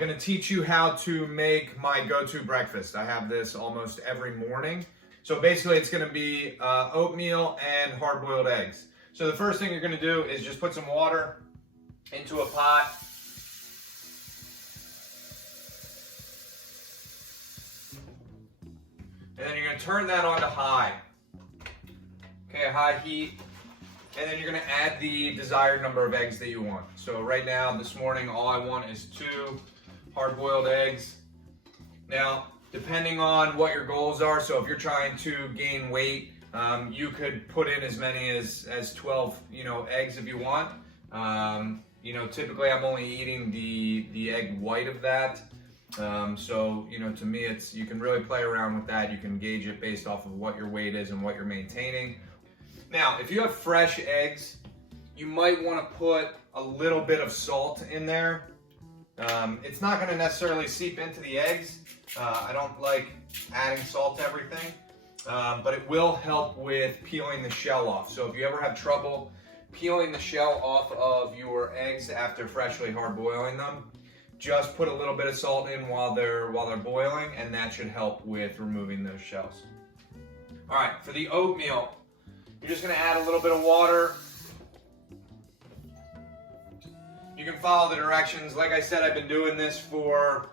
going to teach you how to make my go-to breakfast. I have this almost every morning. So basically it's going to be oatmeal and hard-boiled eggs. So the first thing you're going to do is just put some water into a pot. And then you're going to turn that on to high. Okay, high heat. And then you're going to add the desired number of eggs that you want. So right now, this morning, all I want is 2 hard-boiled eggs. Now, depending on what your goals are, so if you're trying to gain weight, you could put in as many as 12, eggs if you want. Typically I'm only eating the egg white of that. To me, you can really play around with that. You can gauge it based off of what your weight is and what you're maintaining. Now, if you have fresh eggs, you might want to put a little bit of salt in there. It's not going to necessarily seep into the eggs. I don't like adding salt to everything, but it will help with peeling the shell off. So if you ever have trouble peeling the shell off of your eggs after freshly hard boiling them, just put a little bit of salt in while they're boiling, and that should help with removing those shells. All right, for the oatmeal, you're just going to add a little bit of water. You can follow the directions. Like I said, I've been doing this for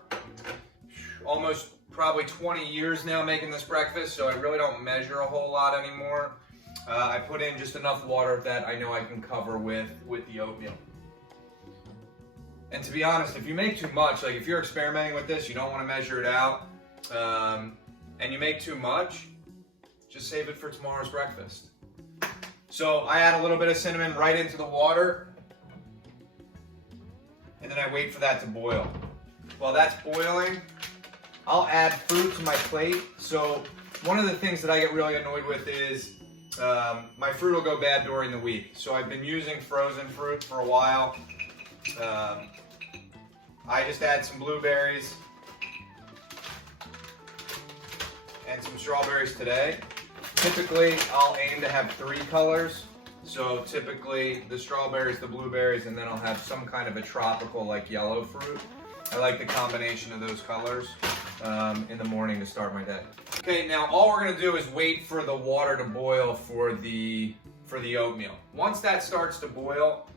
almost probably 20 years now, making this breakfast, so I really don't measure a whole lot anymore. I put in just enough water that I know I can cover with the oatmeal. And to be honest, if you make too much, like if you're experimenting with this, you don't want to measure it out, and you make too much, just save it for tomorrow's breakfast. So I add a little bit of cinnamon right into the water, and then I wait for that to boil. While that's boiling, I'll add fruit to my plate. So one of the things that I get really annoyed with is my fruit will go bad during the week. So I've been using frozen fruit for a while. I just add some blueberries and some strawberries today. Typically, I'll aim to have 3 colors. So typically the strawberries, the blueberries, and then I'll have some kind of a tropical like yellow fruit. I like the combination of those colors in the morning to start my day. Okay, now all we're gonna do is wait for the water to boil for the oatmeal. Once that starts to boil,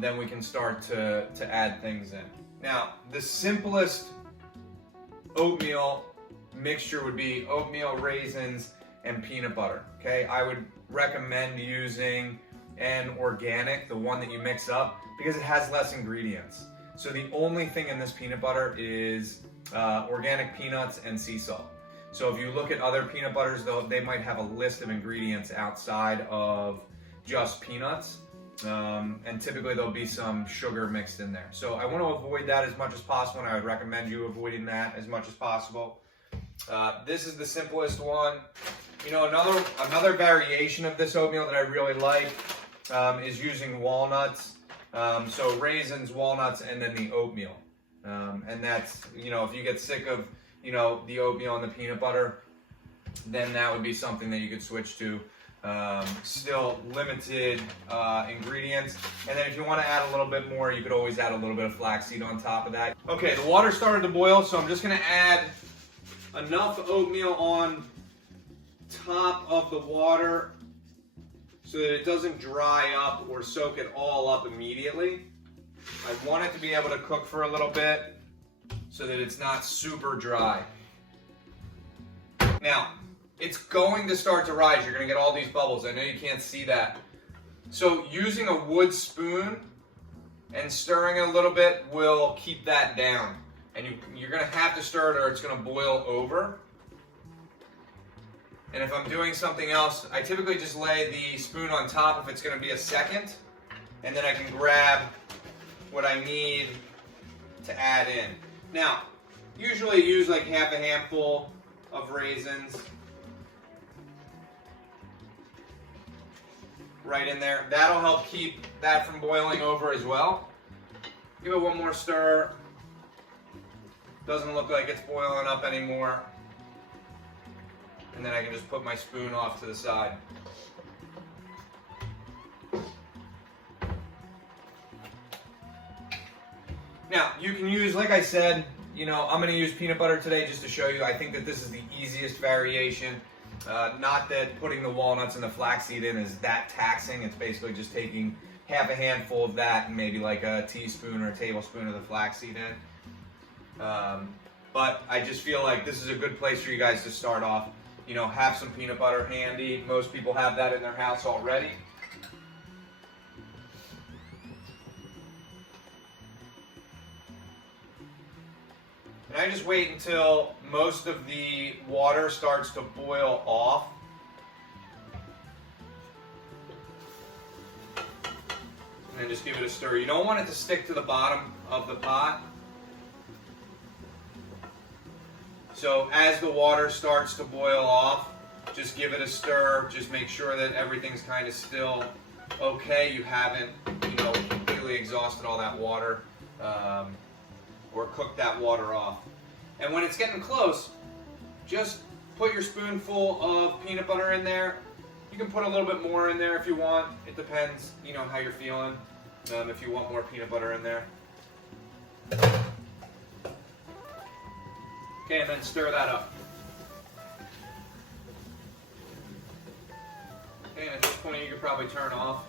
then we can start to add things in. Now, the simplest oatmeal mixture would be oatmeal, raisins, and peanut butter. Okay, I would recommend using an organic, the one that you mix up, because it has less ingredients. So the only thing in this peanut butter is organic peanuts and sea salt. So if you look at other peanut butters, though, they might have a list of ingredients outside of just peanuts. And typically there'll be some sugar mixed in there. So I want to avoid that as much as possible, and I would recommend you avoiding that as much as possible. This is the simplest one. Another variation of this oatmeal that I really like is using walnuts. So raisins, walnuts, and then the oatmeal. And that's, if you get sick of, the oatmeal and the peanut butter, then that would be something that you could switch to. Still limited ingredients. And then if you want to add a little bit more, you could always add a little bit of flaxseed on top of that. Okay, the water started to boil, so I'm just going to add enough oatmeal on top of the water so that it doesn't dry up or soak it all up immediately. I want it to be able to cook for a little bit so that it's not super dry. Now, it's going to start to rise. You're going to get all these bubbles. I know you can't see that. So using a wood spoon and stirring it a little bit will keep that down. And you're going to have to stir it or it's going to boil over. And if I'm doing something else, I typically just lay the spoon on top if it's going to be a second. And then I can grab what I need to add in. Now, usually use like half a handful of raisins. Right in there. That'll help keep that from boiling over as well. Give it one more stir. Doesn't look like it's boiling up anymore. And then I can just put my spoon off to the side. Now, you can use, like I said, I'm going to use peanut butter today just to show you. I think that this is the easiest variation. Not that putting the walnuts and the flaxseed in is that taxing. It's basically just taking half a handful of that and maybe like a teaspoon or a tablespoon of the flaxseed in. But I just feel like this is a good place for you guys to start off. Have some peanut butter handy. Most people have that in their house already. And I just wait until most of the water starts to boil off. And then just give it a stir. You don't want it to stick to the bottom of the pot. So as the water starts to boil off, just give it a stir. Just make sure that everything's kind of still okay. You haven't, completely exhausted all that water. Or cook that water off. And when it's getting close, just put your spoonful of peanut butter in there. You can put a little bit more in there if you want. It depends, how you're feeling. If you want more peanut butter in there. Okay, and then stir that up. Okay, and at this point you could probably turn off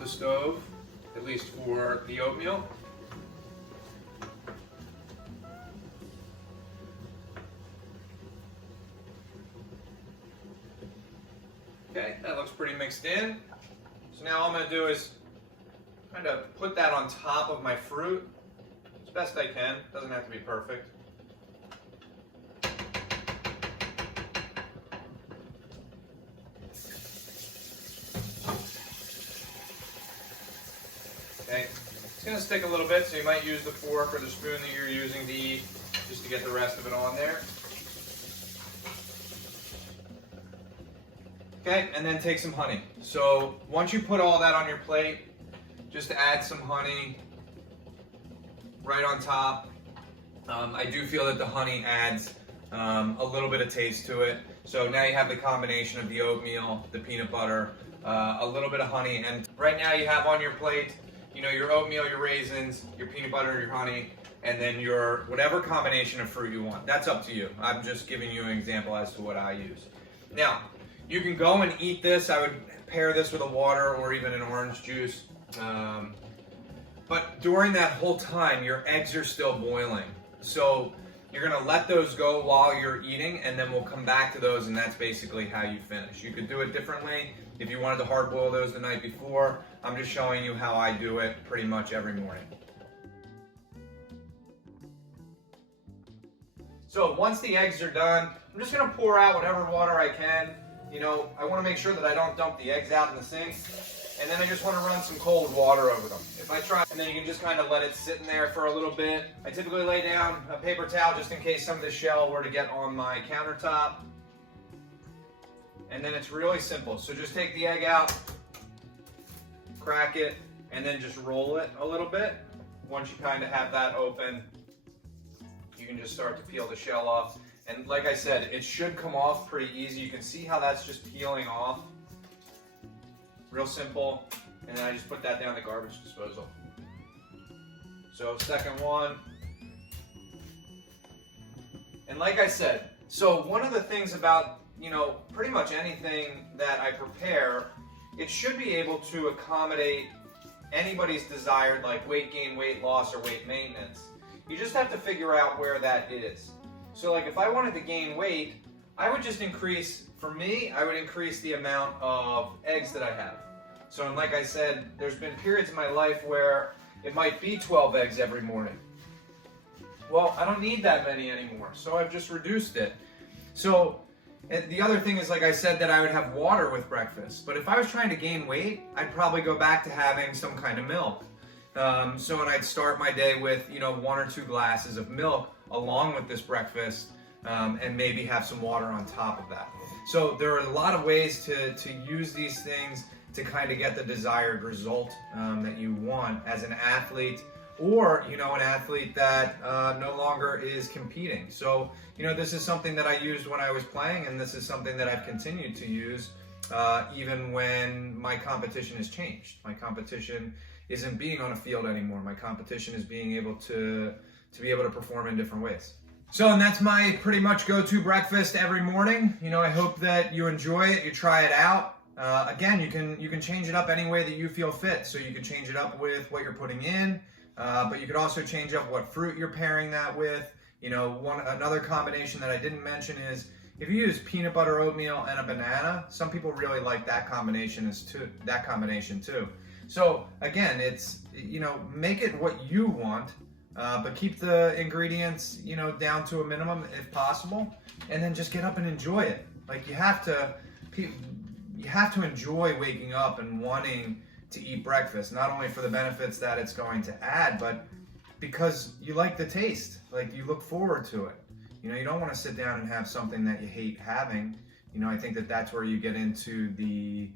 the stove, at least for the oatmeal. Okay, that looks pretty mixed in. So now all I'm going to do is kind of put that on top of my fruit as best I can. Doesn't have to be perfect. Okay, it's going to stick a little bit, so you might use the fork or the spoon that you're using to eat just to get the rest of it on there. Okay, and then take some honey. So once you put all that on your plate, just add some honey right on top. I do feel that the honey adds a little bit of taste to it. So now you have the combination of the oatmeal, the peanut butter, a little bit of honey, and right now you have on your plate, your oatmeal, your raisins, your peanut butter, your honey, and then your whatever combination of fruit you want. That's up to you. I'm just giving you an example as to what I use. Now, you can go and eat this. I would pair this with a water or even an orange juice. But during that whole time, your eggs are still boiling. So you're going to let those go while you're eating, and then we'll come back to those, and that's basically how you finish. You could do it differently if you wanted to hard boil those the night before. I'm just showing you how I do it pretty much every morning. So once the eggs are done, I'm just going to pour out whatever water I can. I want to make sure that I don't dump the eggs out in the sink, and then I just want to run some cold water over them. And then you can just kind of let it sit in there for a little bit. I typically lay down a paper towel just in case some of the shell were to get on my countertop. And then it's really simple. So just take the egg out, crack it, and then just roll it a little bit. Once you kind of have that open, you can just start to peel the shell off. And like I said, it should come off pretty easy. You can see how that's just peeling off. Real simple. And then I just put that down the garbage disposal. So second one. And like I said, so one of the things about, pretty much anything that I prepare, it should be able to accommodate anybody's desired like weight gain, weight loss, or weight maintenance. You just have to figure out where that is. So like if I wanted to gain weight, I would just increase, for me, I would increase the amount of eggs that I have. So and like I said, there's been periods in my life where it might be 12 eggs every morning. Well, I don't need that many anymore, so I've just reduced it. So and the other thing is, like I said, that I would have water with breakfast. But if I was trying to gain weight, I'd probably go back to having some kind of milk. So and I'd start my day with, 1 or 2 glasses of milk along with this breakfast, and maybe have some water on top of that. So there are a lot of ways to use these things to kind of get the desired result that you want as an athlete, or an athlete that no longer is competing. So this is something that I used when I was playing, and this is something that I've continued to use even when my competition has changed. My competition isn't being on a field anymore. My competition is being able to be able to perform in different ways. So, and that's my pretty much go-to breakfast every morning. You know, I hope that you enjoy it, you try it out. Again, you can change it up any way that you feel fit. So you can change it up with what you're putting in, but you could also change up what fruit you're pairing that with. You know, another combination that I didn't mention is if you use peanut butter oatmeal and a banana, some people really like that combination too. So again, it's, you know, make it what you want, but keep the ingredients, you know, down to a minimum if possible, and then just get up and enjoy it. Like you have to enjoy waking up and wanting to eat breakfast, not only for the benefits that it's going to add, but because you like the taste, like you look forward to it. You know, you don't want to sit down and have something that you hate having. You know, I think that that's where you get into the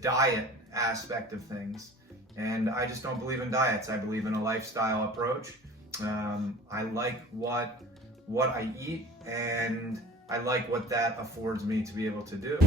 diet aspect of things. And I just don't believe in diets. I believe in a lifestyle approach. I like what I eat, and I like what that affords me to be able to do.